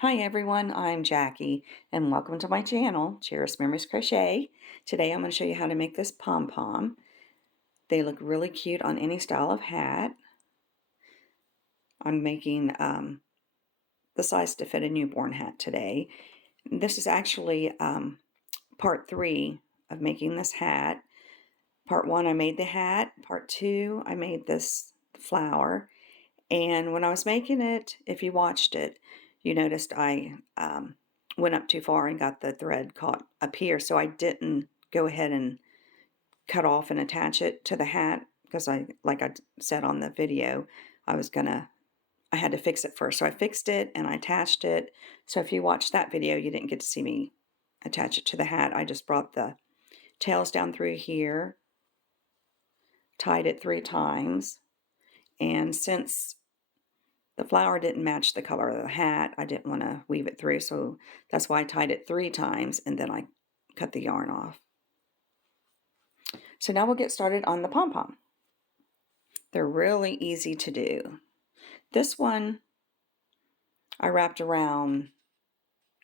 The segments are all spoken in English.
Hi everyone, I'm Jackie and welcome to my channel, Cherished Memories Crochet. Today I'm going to show you how to make this pom-pom. They look really cute on any style of hat. I'm making the size to fit a newborn hat today. This is actually part 3 of making this hat. Part 1 I made the hat, part 2 I made this flower. And when I was making it, if you watched it, you noticed I went up too far and got the thread caught up here. So I didn't go ahead and cut off and attach it to the hat because like I said on the video, I had to fix it first. So I fixed it and I attached it. So if you watched that video, you didn't get to see me attach it to the hat. I just brought the tails down through here, tied it 3 times. And since the flower didn't match the color of the hat, I didn't want to weave it through, so that's why I tied it 3 times and then I cut the yarn off. So now we'll get started on the pom-pom. They're really easy to do. This one I wrapped around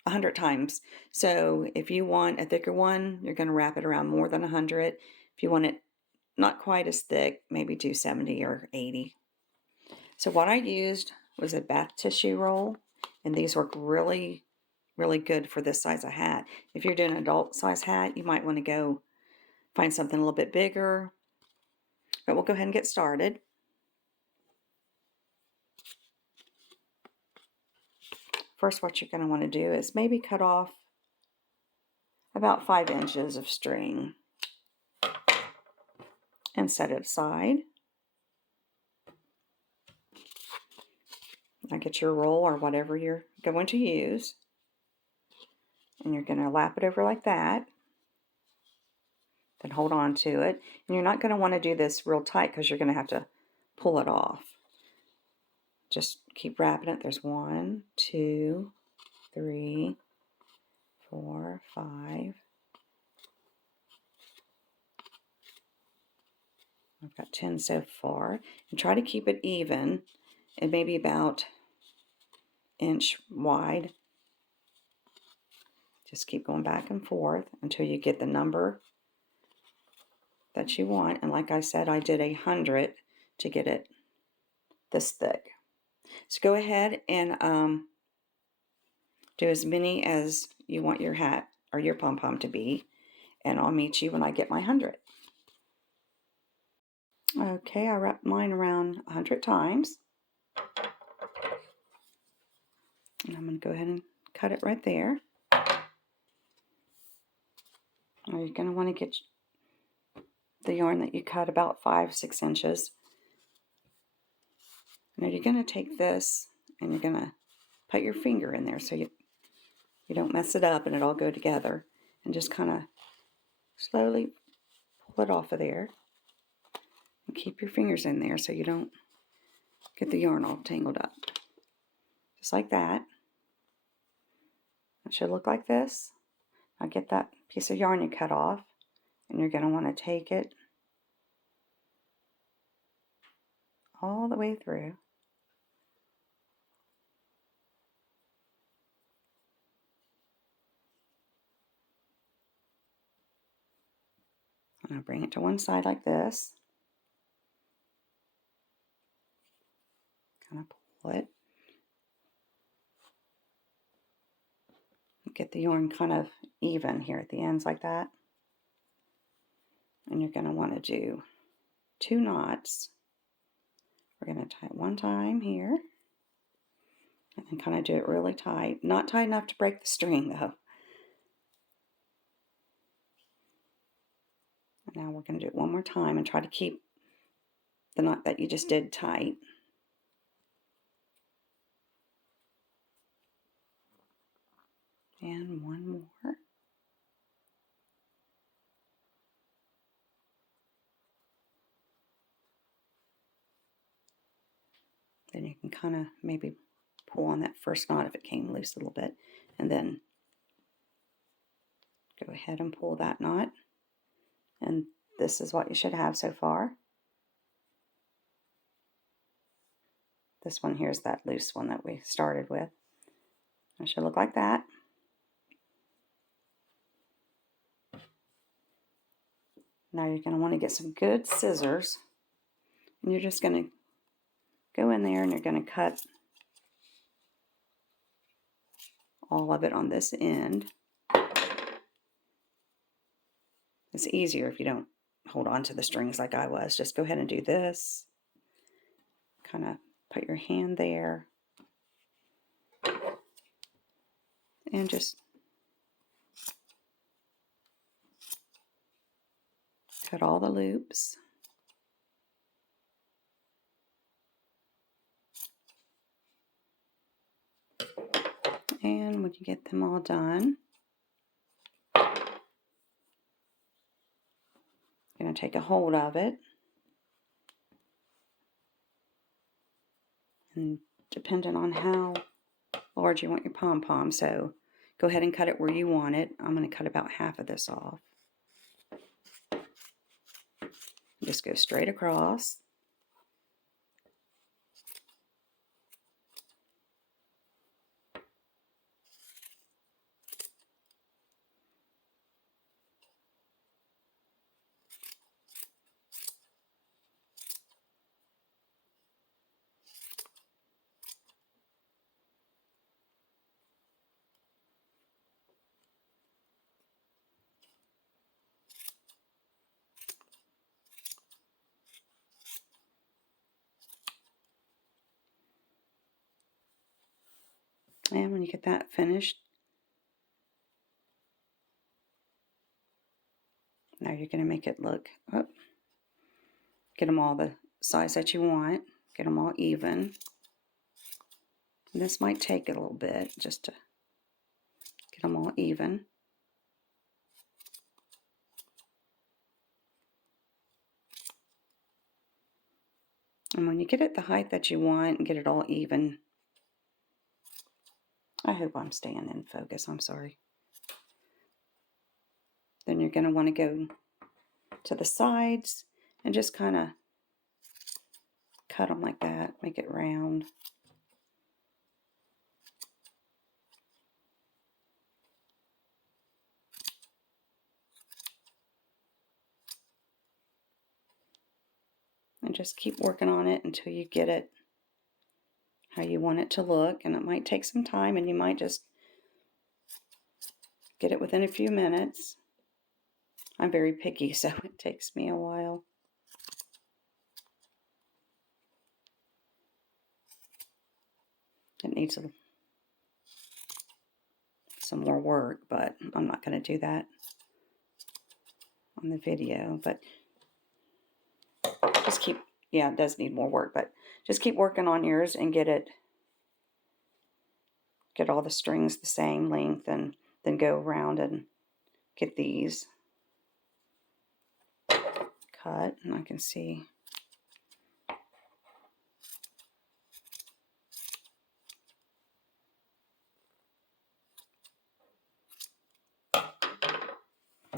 100 times. So if you want a thicker one, you're going to wrap it around more than 100. If you want it not quite as thick, maybe do 70 or 80. So what I used was a bath tissue roll, and these work really good for this size of hat. If you're doing an adult size hat, you might want to go find something a little bit bigger. But we'll go ahead and get started. First, what you're going to want to do is maybe cut off about 5 inches of string and set it aside. Now get your roll or whatever you're going to use, and you're going to lap it over like that. Then hold on to it. And you're not going to want to do this real tight because you're going to have to pull it off. Just keep wrapping it. There's 1, 2, 3, 4, 5. I've got 10 so far. And try to keep it even and maybe about inch wide. Just keep going back and forth until you get the number that you want. And like I said, I did 100 to get it this thick. So go ahead and do as many as you want your hat or your pom-pom to be, and I'll meet you when I get my 100. Okay, I wrapped mine around 100 times. And I'm going to go ahead and cut it right there. Now you're going to want to get the yarn that you cut about 5-6 inches. Now you're going to take this and you're going to put your finger in there so you don't mess it up and it all go together, and just kind of slowly pull it off of there and keep your fingers in there so you don't get the yarn all tangled up. Just like that. It should look like this. Now get that piece of yarn you cut off, and you're going to want to take it all the way through. I'm going to bring it to one side like this. Kind of pull it. Get the yarn kind of even here at the ends like that. And you're going to want to do 2 knots. We're going to tie it one time here. And then kind of do it really tight. Not tight enough to break the string though. And now we're going to do it one more time and try to keep the knot that you just did tight. And one more. Then you can kind of maybe pull on that first knot if it came loose a little bit, and then go ahead and pull that knot. And this is what you should have so far. This one here is that loose one that we started with. It should look like that. Now you're going to want to get some good scissors, and you're just going to go in there and you're going to cut all of it on this end. It's easier if you don't hold on to the strings like I was. Just go ahead and do this. Kind of put your hand there and just cut all the loops. And when you get them all done, you're going to take a hold of it. And depending on how large you want your pom-pom, so go ahead and cut it where you want it. I'm going to cut about half of this off. Just go straight across. And when you get that finished, now you're going to make it look up. Get them all the size that you want. Get them all even. And this might take a little bit just to get them all even. And when you get it the height that you want and get it all even, I hope I'm staying in focus, I'm sorry. Then you're going to want to go to the sides and just kind of cut them like that, make it round. And just keep working on it until you get it how you want it to look. And it might take some time, and you might just get it within a few minutes. I'm very picky, so it takes me a while. It needs some more work, but I'm not going to do that on the video. But just keep, yeah, it does need more work, but just keep working on yours and get all the strings the same length, and then go around and get these cut. And I can see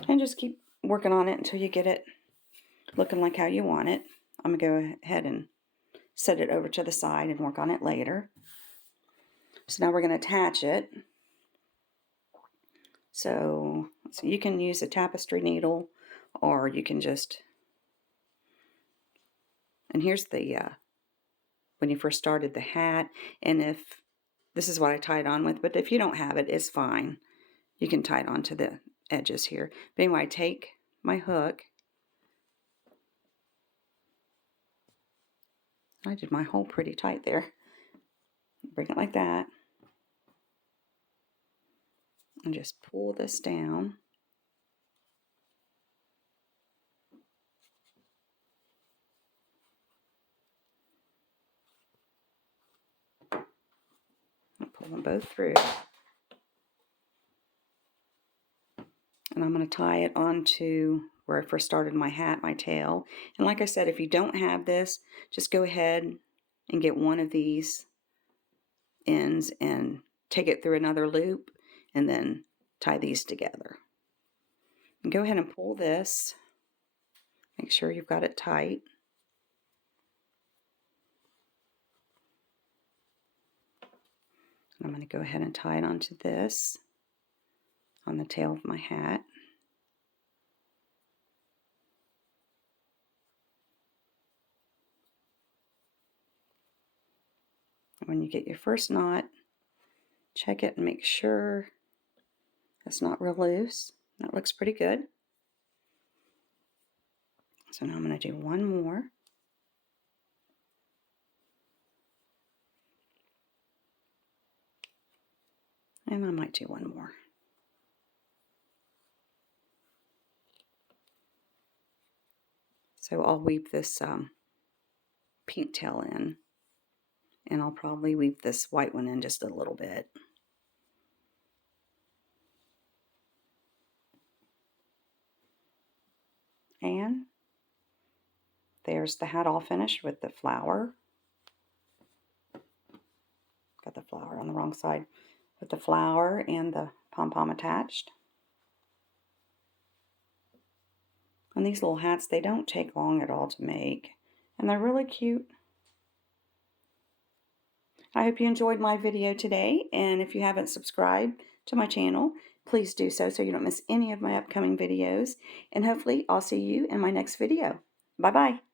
and just keep working on it until you get it looking like how you want it. I'm going to go ahead and set it over to the side and work on it later. So now we're going to attach it. So you can use a tapestry needle, or you can just, and here's the, when you first started the hat, and if, this is what I tied on with, but if you don't have it, it's fine. You can tie it onto the edges here. But anyway, I take my hook. I did my hole pretty tight there. Bring it like that. And just pull this down. And pull them both through. And I'm going to tie it onto where I first started my hat, my tail. And like I said, if you don't have this, just go ahead and get one of these ends and take it through another loop, and then tie these together. And go ahead and pull this. Make sure you've got it tight. I'm going to go ahead and tie it onto this on the tail of my hat. When you get your first knot, check it and make sure it's not real loose. That looks pretty good. So now I'm going to do one more. And I might do one more. So I'll weave this pink tail in. And I'll probably weave this white one in just a little bit. And there's the hat all finished with the flower. Got the flower on the wrong side. With the flower and the pom-pom attached. And these little hats, they don't take long at all to make. And they're really cute. I hope you enjoyed my video today. And if you haven't subscribed to my channel, please do so you don't miss any of my upcoming videos. And hopefully I'll see you in my next video. Bye-bye.